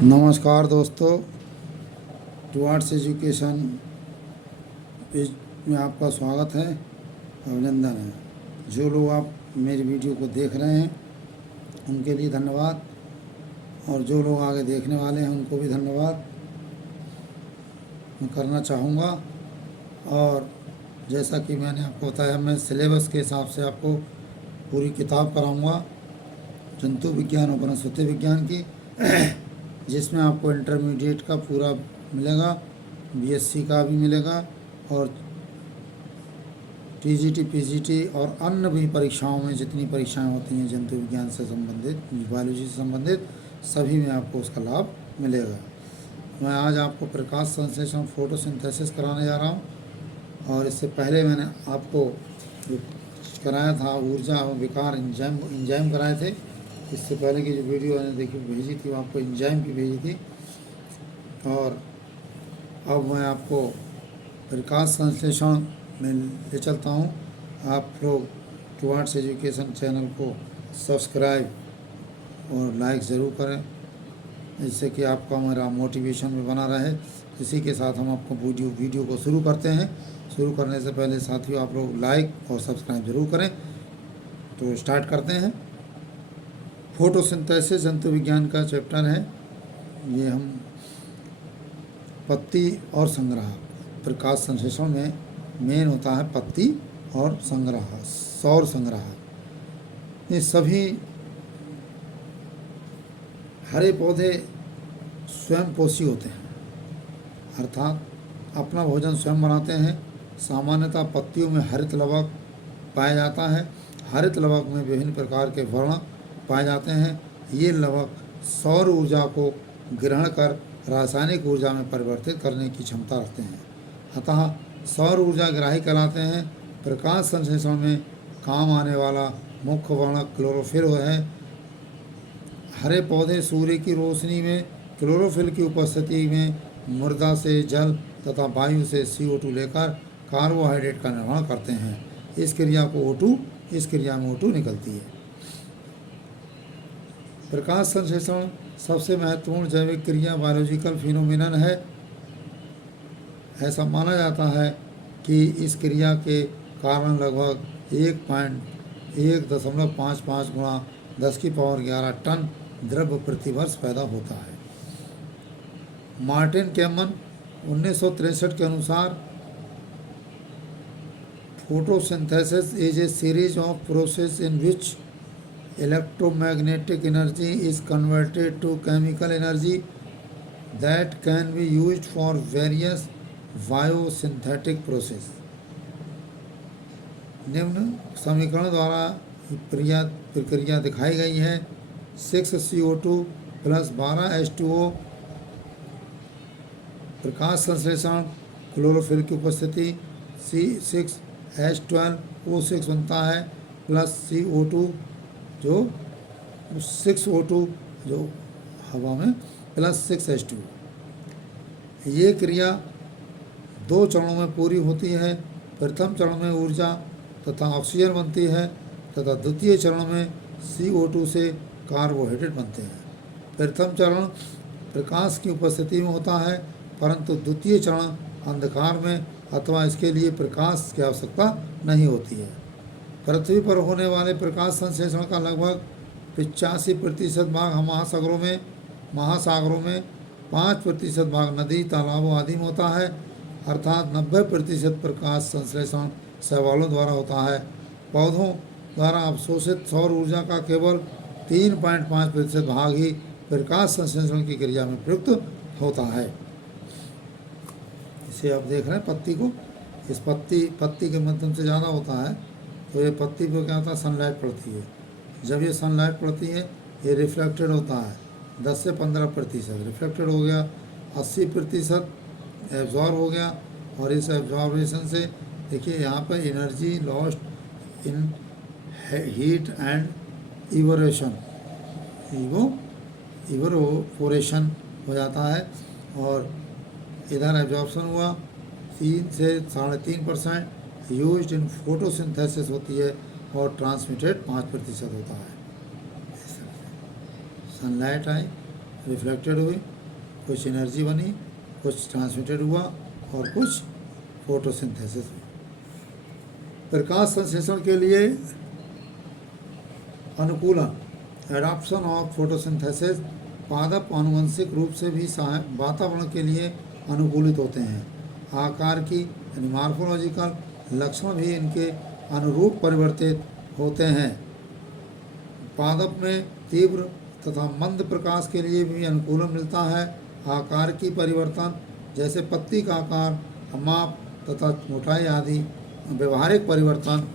नमस्कार दोस्तों, towards education page में आपका स्वागत है, अभिनंदन है। जो लोग आप मेरी वीडियो को देख रहे हैं उनके लिए धन्यवाद, और जो लोग आगे देखने वाले हैं उनको भी धन्यवाद मैं करना चाहूँगा। और जैसा कि मैंने आपको बताया, मैं सिलेबस के हिसाब से आपको पूरी किताब कराऊँगा जंतु विज्ञान और वनस्पति विज्ञान की, जिसमें आपको इंटरमीडिएट का पूरा मिलेगा, बीएससी का भी मिलेगा, और टीजीटी, पीजीटी और अन्य भी परीक्षाओं में जितनी परीक्षाएं होती हैं जंतु विज्ञान से संबंधित, बायोलॉजी से संबंधित, सभी में आपको उसका लाभ मिलेगा। मैं आज आपको प्रकाश संश्लेषण फोटोसिंथेसिस कराने जा रहा हूं, और इससे पहले मैंने आपको जो कराया था ऊर्जा और विकार इंजाइम कराए थे। इससे पहले की जो वीडियो मैंने देखी भेजी थी वो आपको इंजाइम की भेजी थी। और अब मैं आपको प्रकाश संश्लेषण में ले चलता हूँ। आप लोग टुवर्ड्स एजुकेशन चैनल को सब्सक्राइब और लाइक ज़रूर करें, जिससे कि आपका मेरा मोटिवेशन भी बना रहे। इसी के साथ हम आपको वीडियो को शुरू करते हैं। शुरू करने से पहले साथियों, आप लोग लाइक और सब्सक्राइब ज़रूर करें। तो स्टार्ट करते हैं। फोटोसिंथेसिस जंतु विज्ञान का चैप्टर है। ये हम पत्ती और संग्रह, प्रकाश संश्लेषण में मेन होता है पत्ती और संग्रह, सौर संग्रह। ये सभी हरे पौधे स्वयं पोषी होते हैं, अर्थात अपना भोजन स्वयं बनाते हैं। सामान्यतः पत्तियों में हरित लवक पाया जाता है। हरित लवक में विभिन्न प्रकार के वर्ण पाए जाते हैं। ये लवक सौर ऊर्जा को ग्रहण कर रासायनिक ऊर्जा में परिवर्तित करने की क्षमता रखते हैं, अतः सौर ऊर्जा ग्राही कहलाते हैं। प्रकाश संश्लेषण में काम आने वाला मुख्य वर्ण क्लोरोफिल है। हरे पौधे सूर्य की रोशनी में क्लोरोफिल की उपस्थिति में मृदा से जल तथा वायु से CO2 लेकर कार्बोहाइड्रेट का निर्माण करते हैं। इस क्रिया में O2 निकलती है। प्रकाश संश्लेषण सबसे महत्वपूर्ण जैविक क्रिया बायोलॉजिकल फिनोमिनन है। ऐसा माना जाता है कि इस क्रिया के कारण लगभग 1.55 गुणा 10⁻11 टन द्रव्य प्रतिवर्ष पैदा होता है। मार्टिन कैमन 1963 के अनुसार photosynthesis is a series of process in which electromagnetic energy is converted to chemical energy that can be used for various biosynthetic process। निम्न समीकरण द्वारा प्रक्रिया दिखाई गई है। 6CO2 + 12H2O प्रकाश संश्लेषण, क्लोरोफिल की उपस्थिति, C6H12O6 बनता है, प्लस CO2 जो 6O2 जो हवा में, प्लस 6H2। ये क्रिया 2 चरणों में पूरी होती है। प्रथम चरण में ऊर्जा तथा ऑक्सीजन बनती है, तथा द्वितीय चरण में CO2 से कार्बोहाइड्रेट बनते हैं। प्रथम चरण प्रकाश की उपस्थिति में होता है, परंतु द्वितीय चरण अंधकार में, अथवा इसके लिए प्रकाश की आवश्यकता नहीं होती है। पृथ्वी पर होने वाले प्रकाश संश्लेषण का लगभग 85% भाग महासागरों में, 5% भाग नदी, तालाबों आदि में होता है। अर्थात 90% प्रकाश संश्लेषण शैवालों द्वारा होता है। पौधों द्वारा अवशोषित सौर ऊर्जा का केवल 3.5% भाग ही प्रकाश संश्लेषण की क्रिया में प्रयुक्त होता है। इसे आप देख रहे हैं पत्ती को, इस पत्ती के माध्यम से ज़्यादा होता है। तो ये पत्ती पर क्या होता है, सनलाइट पड़ती है। जब ये सनलाइट पड़ती है, ये रिफ्लेक्टेड होता है। 10 से 15% रिफ्लेक्टेड हो गया, 80% एब्जॉर्ब हो गया। और इस एब्जॉर्बेशन से देखिए यहाँ पर energy lost in heat and evaporation हो जाता है। और इधर एब्जॉर्प्शन हुआ 3 से 3.5%, यूज्ड इन फोटोसिंथेसिस होती है, और ट्रांसमिटेड 5% होता है। सनलाइट आई, रिफ्लेक्टेड हुई, कुछ एनर्जी बनी, कुछ ट्रांसमिटेड हुआ और कुछ फोटोसिंथेसिस हुई। प्रकाश संश्लेषण के लिए अनुकूलन एडाप्शन ऑफ फोटोसिंथेसिस पादप आनुवंशिक रूप से भी वातावरण के लिए अनुकूलित होते हैं। आकार की यानी मॉर्फोलॉजिकल लक्षण भी इनके अनुरूप परिवर्तित होते हैं। पादप में तीव्र तथा मंद प्रकाश के लिए भी अनुकूलन मिलता है। आकार की परिवर्तन जैसे पत्ती का आकार, माप तथा मोटाई आदि व्यवहारिक परिवर्तन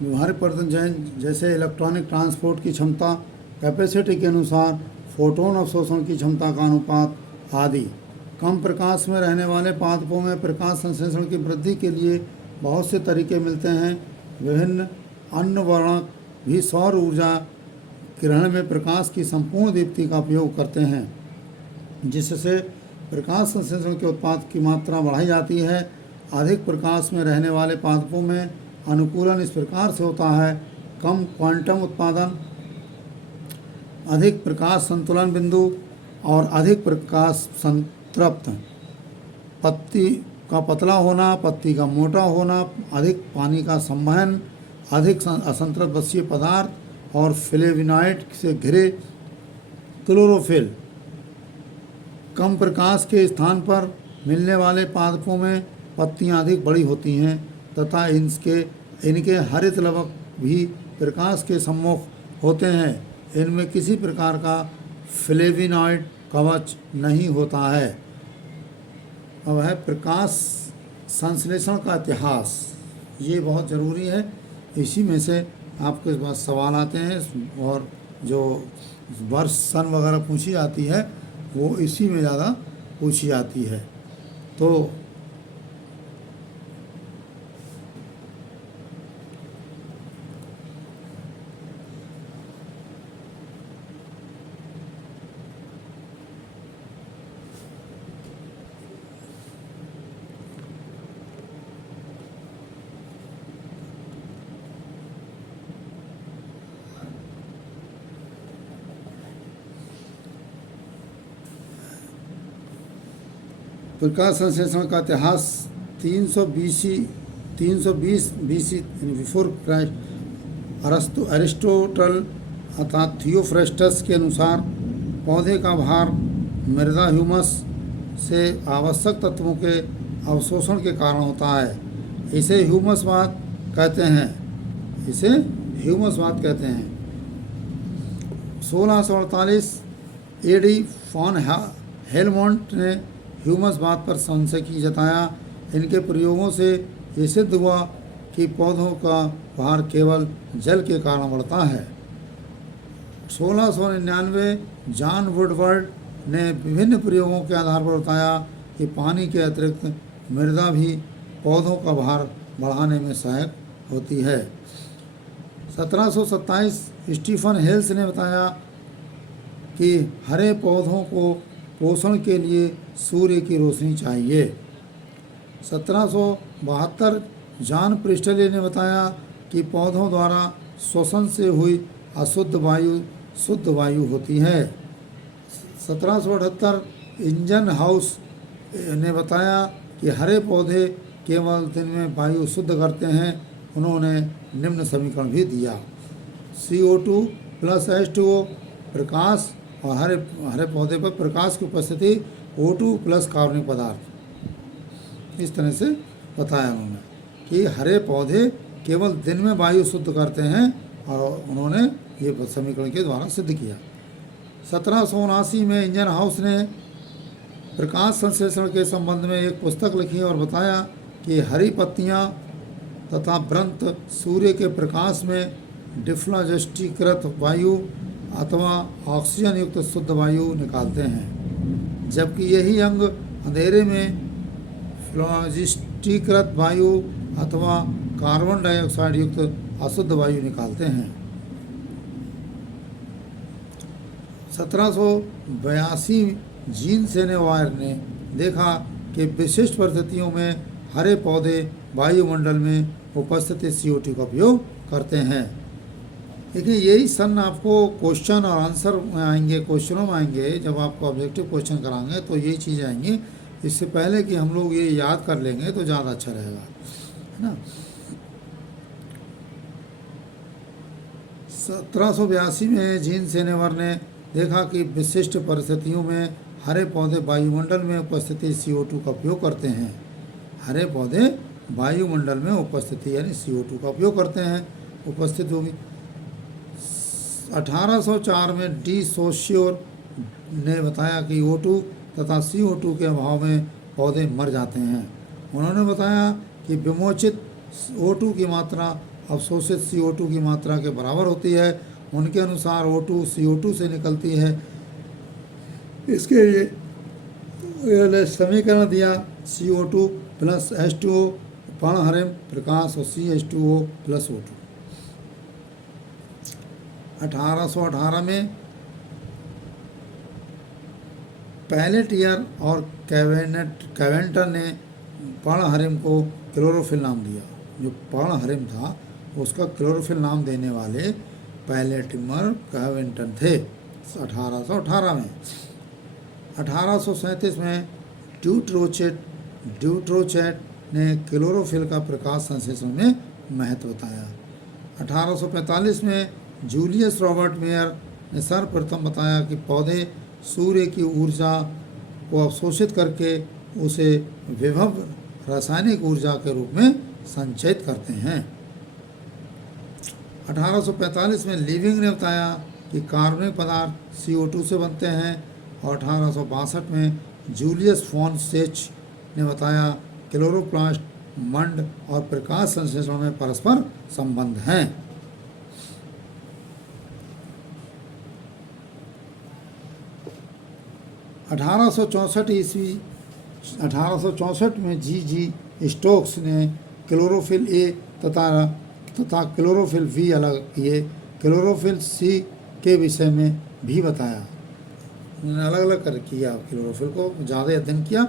व्यवहारिक परिवर्तन जैसे इलेक्ट्रॉनिक ट्रांसपोर्ट की क्षमता, कैपेसिटी के अनुसार फोटोन अवशोषण की क्षमता का अनुपात आदि। कम प्रकाश में रहने वाले पादपों में प्रकाश संश्लेषण की वृद्धि के लिए बहुत से तरीके मिलते हैं। विभिन्न अन्य वर्णक भी सौर ऊर्जा किरण में प्रकाश की संपूर्ण दीप्ति का उपयोग करते हैं, जिससे प्रकाश संश्लेषण के उत्पाद की मात्रा बढ़ाई जाती है। अधिक प्रकाश में रहने वाले पादपों में अनुकूलन इस प्रकार से होता है: कम क्वांटम उत्पादन, अधिक प्रकाश संतुलन बिंदु और अधिक प्रकाश संतृप्त, पत्ती का पतला होना, पत्ती का मोटा होना, अधिक पानी का संवहन, अधिक असंतृप्त बसीय पदार्थ और फ्लेविनॉइड से घिरे क्लोरोफिल। कम प्रकाश के स्थान पर मिलने वाले पादपों में पत्तियां अधिक बड़ी होती हैं तथा इनके हरित लवक भी प्रकाश के सम्मुख होते हैं। इनमें किसी प्रकार का फ्लेविनॉइड कवच नहीं होता है। अब है प्रकाश संश्लेषण का इतिहास। ये बहुत ज़रूरी है, इसी में से आपके पास सवाल आते हैं और जो वर्ष सन वगैरह पूछी जाती है वो इसी में ज़्यादा पूछी जाती है। तो प्रकाश संश्लेषण का इतिहास 320 बीसी बिफोर क्राइस्ट अरिस्टोटल अर्थात थियोफ्रेस्टस के अनुसार पौधे का भार मृदा ह्यूमस से आवश्यक तत्वों के अवशोषण के कारण होता है। इसे ह्यूमसवाद कहते हैं। 1648 एडी फॉन हेलमोंट ने ह्यूमसवाद पर संशय की जताया। इनके प्रयोगों से ये सिद्ध हुआ कि पौधों का भार केवल जल के कारण बढ़ता है। 1699 जॉन वुडवर्ड ने विभिन्न प्रयोगों के आधार पर बताया कि पानी के अतिरिक्त मृदा भी पौधों का भार बढ़ाने में सहायक होती है। 1727 स्टीफन हेल्स ने बताया कि हरे पौधों को पोषण के लिए सूर्य की रोशनी चाहिए। 1772 जॉन प्रिस्टले ने बताया कि पौधों द्वारा श्वसन से हुई अशुद्ध वायु शुद्ध वायु होती है। 1778 इंजन हाउस ने बताया कि हरे पौधे केवल दिन में वायु शुद्ध करते हैं। उन्होंने निम्न समीकरण भी दिया: CO2 + H2O प्रकाश और हरे पौधे पर प्रकाश की उपस्थिति O2 + कार्बनिक पदार्थ। इस तरह से बताया उन्होंने। कि हरे पौधे केवल दिन में वायु शुद्ध करते हैं, और उन्होंने ये समीकरण के द्वारा सिद्ध किया। 1779 में इंजन हाउस ने प्रकाश संश्लेषण के संबंध में एक पुस्तक लिखी और बताया कि हरी पत्तियां तथा व्रंत सूर्य के प्रकाश में डिफ्लाजेस्टीकृत वायु अथवा ऑक्सीजन युक्त शुद्ध वायु निकालते हैं, जबकि यही अंग अंधेरे में फ्लाजिस्टीकृत वायु अथवा कार्बन डाइऑक्साइड युक्त अशुद्ध वायु निकालते हैं। 1782 जीन सेनेवायर ने देखा कि विशिष्ट परिस्थितियों में हरे पौधे वायुमंडल में उपस्थित CO2 का उपयोग करते हैं। देखिए, यही सन आपको क्वेश्चन और आंसर में आएंगे, क्वेश्चनों में आएंगे, जब आपको ऑब्जेक्टिव क्वेश्चन कराएंगे तो यही चीज़ें आएंगी। इससे पहले कि हम लोग ये याद कर लेंगे तो ज़्यादा अच्छा रहेगा, है ना। 1782 में जीन सेनेवर ने देखा कि विशिष्ट परिस्थितियों में हरे पौधे वायुमंडल में उपस्थिति CO2 का उपयोग करते हैं। हरे पौधे वायुमंडल में उपस्थिति यानी CO2 का उपयोग करते हैं, उपस्थित होगी। 1804 में डी सोशियोर ने बताया कि O2 तथा CO2 के अभाव में पौधे मर जाते हैं। उन्होंने बताया कि विमोचित O2 की मात्रा अवशोषित CO2 की मात्रा के बराबर होती है। उनके अनुसार O2 CO2 से निकलती है। इसके लिए समीकरण दिया, CO2 प्लस H2O पर्णहरिम प्रकाश और CH2O प्लस O2। 1818 में पैलेटियर और कैवेंटर ने पर्णहरिम को क्लोरोफिल नाम दिया। जो पर्णहरिम था उसका क्लोरोफिल नाम देने वाले पैलेटिमर कैवेंटर थे 1818 में। 1837 में ड्यूट्रोचेट ने क्लोरोफिल का प्रकाश संश्लेषण में महत्व बताया। 1845 में जूलियस रॉबर्ट मेयर ने सर्वप्रथम बताया कि पौधे सूर्य की ऊर्जा को अवशोषित करके उसे विभव रासायनिक ऊर्जा के रूप में संचयित करते हैं। 1845 में लिविंग ने बताया कि कार्बनिक पदार्थ CO2 से बनते हैं, और 1862 में जूलियस फॉन सेच ने बताया क्लोरोप्लास्ट मंड और प्रकाश संश्लेषण में परस्पर संबंध हैं। 1864 में G. स्टोक्स ने क्लोरोफिल ए तथा क्लोरोफिल V अलग किए। क्लोरोफिल C के विषय में भी बताया। उन्होंने अलग अलग कर किया, क्लोरोफिल को ज़्यादा अध्ययन किया,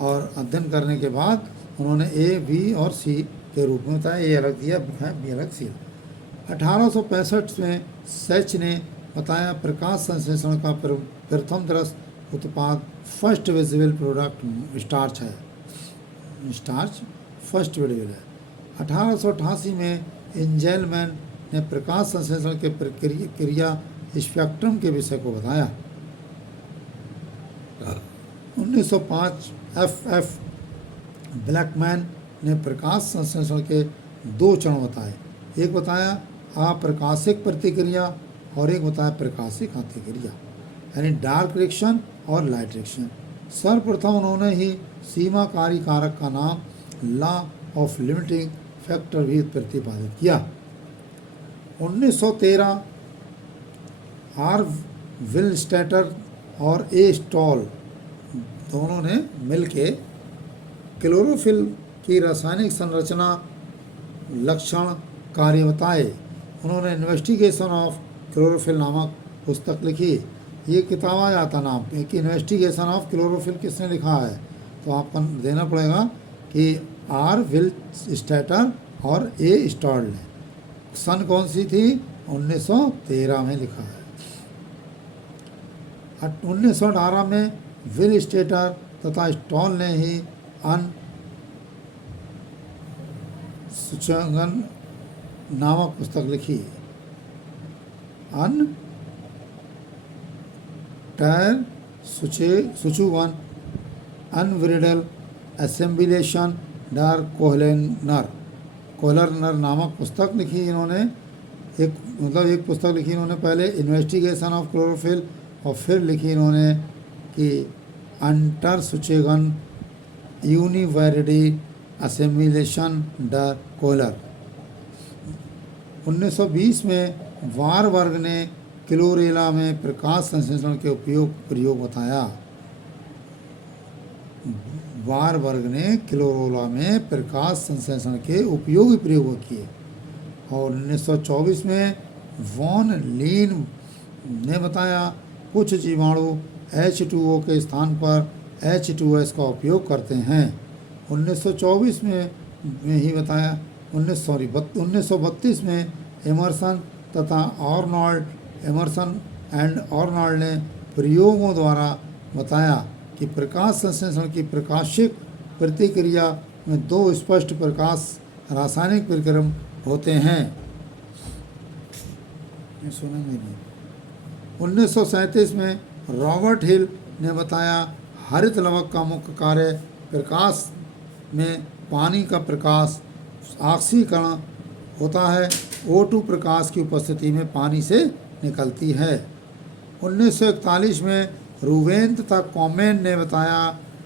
और अध्ययन करने के बाद उन्होंने A, B और C के रूप में बताया। A अलग दिया, B अलग C। 1865 में सेच ने बताया प्रकाश संश्लेषण का प्रथम दृश्य उत्पाद फर्स्ट विजिबल प्रोडक्ट स्टार्च है। स्टार्च फर्स्ट विजिबल है। 1888 में एंजेलमैन ने प्रकाश संश्लेषण के प्रक्रिया स्पेक्ट्रम के विषय को बताया। 1905 F. ब्लैकमैन ने प्रकाश संश्लेषण के 2 चरण बताए। एक बताया अप्रकाशिक प्रतिक्रिया और एक बताया प्रकाशिक प्रतिक्रिया, यानी डार्क रिएक्शन और लाइट रिएक्शन। सर्वप्रथम उन्होंने ही सीमाकारी कारक का नाम लॉ ऑफ लिमिटिंग फैक्टर भी प्रतिपादित किया। 1913 आर विलस्टेटर और ए स्टॉल दोनों ने मिलके क्लोरोफिल की रासायनिक संरचना लक्षण कार्य बताए। उन्होंने इन्वेस्टिगेशन ऑफ क्लोरोफिल नामक पुस्तक लिखी। ये किताब आ जाता नाम पे कि इन्वेस्टिगेशन ऑफ क्लोरोफिल किसने लिखा है, तो आपको देना पड़ेगा कि आर विलस्टेटर और ए स्टॉल ने। सन कौन सी थी? 1913 में लिखा है। 1918 में विलस्टेटर तथा स्टॉल ने ही सूचंगन नामक पुस्तक लिखी। टायर सुचुवन अनविरिडल असेंबिलेशन डार कोहलेनर कोलर नामक पुस्तक लिखी इन्होंने। एक पुस्तक लिखी इन्होंने पहले, इन्वेस्टिगेशन ऑफ क्लोरोफिल, और फिर लिखी इन्होंने कि अंटर सुचेगन यूनिवर्सिटी असेमिलेशन द कोलर। 1920 में वारबर्ग ने क्लोरेला में प्रकाश संश्लेषण के प्रयोग बताया। वारबर्ग ने क्लोरेला में प्रकाश संश्लेषण के उपयोगी प्रयोग किए। और 1924 में वॉन लीन ने बताया कुछ जीवाणु H2O के स्थान पर H2S का उपयोग करते हैं। 1924 में ही बताया 1932 में एमर्सन तथा एमर्सन एंड आर्नोल्ड ने प्रयोगों द्वारा बताया कि प्रकाश संश्लेषण की प्रकाशिक प्रतिक्रिया में दो स्पष्ट प्रकाश रासायनिक प्रतिक्रम होते हैं। 1937 में रॉबर्ट हिल ने बताया हरित लवक का मुख्य कार्य प्रकाश में पानी का प्रकाश ऑक्सीकरण होता है। O2 प्रकाश की उपस्थिति में पानी से निकलती है। 1941 में रूवेन तथा कॉमेन ने बताया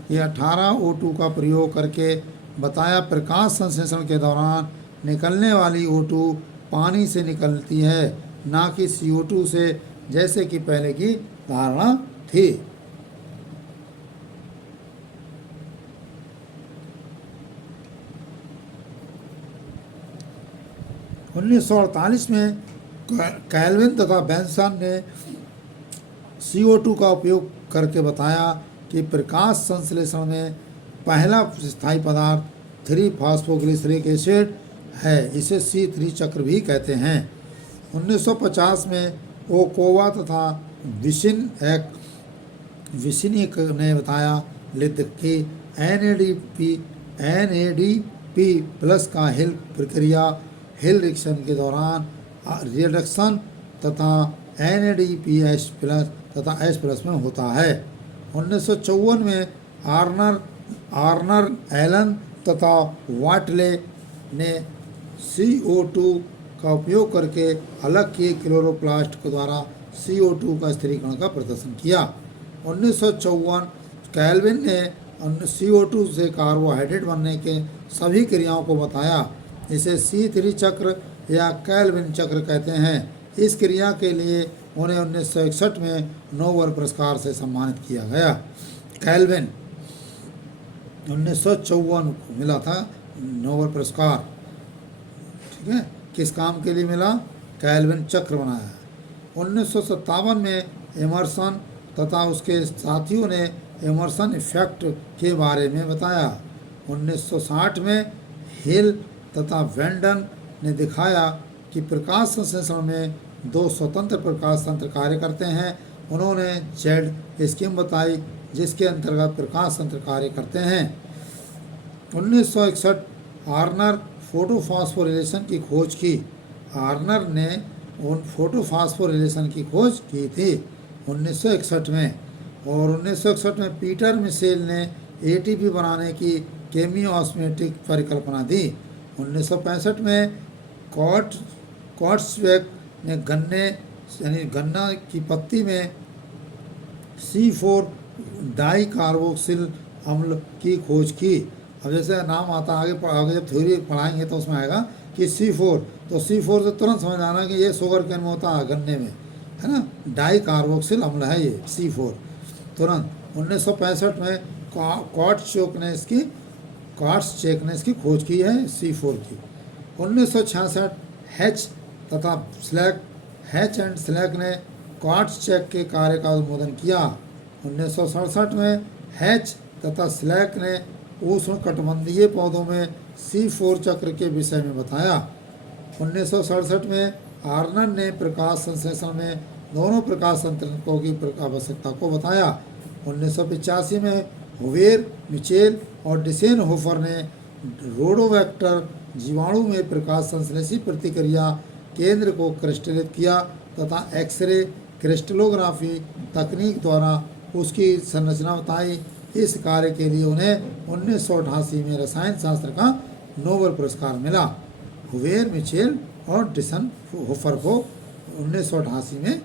कि 18 O2 का प्रयोग करके बताया प्रकाश संश्लेषण के दौरान निकलने वाली O2 पानी से निकलती है, ना कि CO2 से, जैसे कि पहले की धारणा थी। उन्नीस सौ 1948 में कैल्विन तथा बेंसन ने CO2 का उपयोग करके बताया कि प्रकाश संश्लेषण में पहला स्थायी पदार्थ 3-फॉस्फोग्लिसरिक एसिड है। इसे C3 चक्र भी कहते हैं। 1950 में ओकोवा तथा विसिनिक ने बताया कि NADP प्लस का हिल प्रक्रिया हिल रिएक्शन के दौरान रिडक्शन तथा NADPH प्लस तथा H प्लस में होता है। 1954 में आर्नर एलन तथा वाटले ने CO2 का उपयोग करके अलग किए क्लोरोप्लास्ट के द्वारा CO2 का स्थिरीकरण का प्रदर्शन किया। 1954 कैल्विन ने CO2 से कार्बोहाइड्रेट बनने के सभी क्रियाओं को बताया। इसे C3 चक्र या कैल्विन चक्र कहते हैं। इस क्रिया के लिए उन्हें 1961 में नोबेल पुरस्कार से सम्मानित किया गया। कैल्विन 1954 को मिला था नोबेल पुरस्कार। ठीक है, किस काम के लिए मिला? कैल्विन चक्र बनाया। 1957 में एमर्सन तथा उसके साथियों ने एमर्सन इफेक्ट के बारे में बताया। 1960 में हिल तथा वेंडन ने दिखाया कि प्रकाश संश्लेषण में दो स्वतंत्र प्रकाश तंत्र कार्य करते हैं। उन्होंने जेड स्कीम बताई जिसके अंतर्गत प्रकाश तंत्र कार्य करते हैं। 1961 आर्नर फोटोफॉस्फोरिलेशन की खोज की। आर्नर ने फोटोफॉस्फोरिलेशन की खोज की थी 1961 में। और 1961 में पीटर मिशेल ने ATP बनाने की केमियोस्मेटिक परिकल्पना दी। 1965 में कॉट्सवेक ने गन्ना की पत्ती में C4 डाई कार्बोक्सिल अम्ल की खोज की। अब जैसे नाम आता आगे जब थ्योरी पढ़ाएंगे तो उसमें आएगा कि C4, तो C4 से तुरंत समझ आना कि ये शुगर केन में होता है, गन्ने में, है ना, डाई कार्बोक्सिल अम्ल है ये C4 तुरंत। 1965 में कॉट्सचेक ने इसकी खोज की है C4 की। 1966 हैच एंड स्लैक ने कॉट्सचेक के कार्य का अनुमोदन किया। 1967 में हैच तथा स्लैक ने उष्णकटिबंधीय पौधों में C4 चक्र के विषय में बताया। 1967 में आर्नर ने प्रकाश संश्लेषण में दोनों प्रकाश तंत्रों की आवश्यकता को बताया। 1985 में हुवेर, मिचेल और डिसेनहोफर ने रोडोवेक्टर जीवाणु में प्रकाश संश्लेषी प्रतिक्रिया केंद्र को क्रिस्टलित किया तथा एक्सरे क्रिस्टलोग्राफी तकनीक द्वारा उसकी संरचना बताई। इस कार्य के लिए उन्हें 1988 में रसायन शास्त्र का नोबेल पुरस्कार मिला। हुवेर, मिचेल और डिसन होफर को 1988 में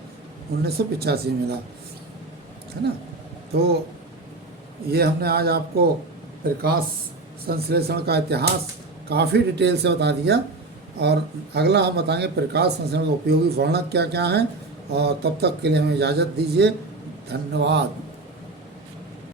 1985 में मिला, है ना। तो ये हमने आज आपको प्रकाश संश्लेषण का इतिहास काफ़ी डिटेल से बता दिया, और अगला हम बताएंगे प्रकाश संश्लेषण का उपयोगी वर्णक क्या क्या है। और तब तक के लिए हमें इजाज़त दीजिए। धन्यवाद।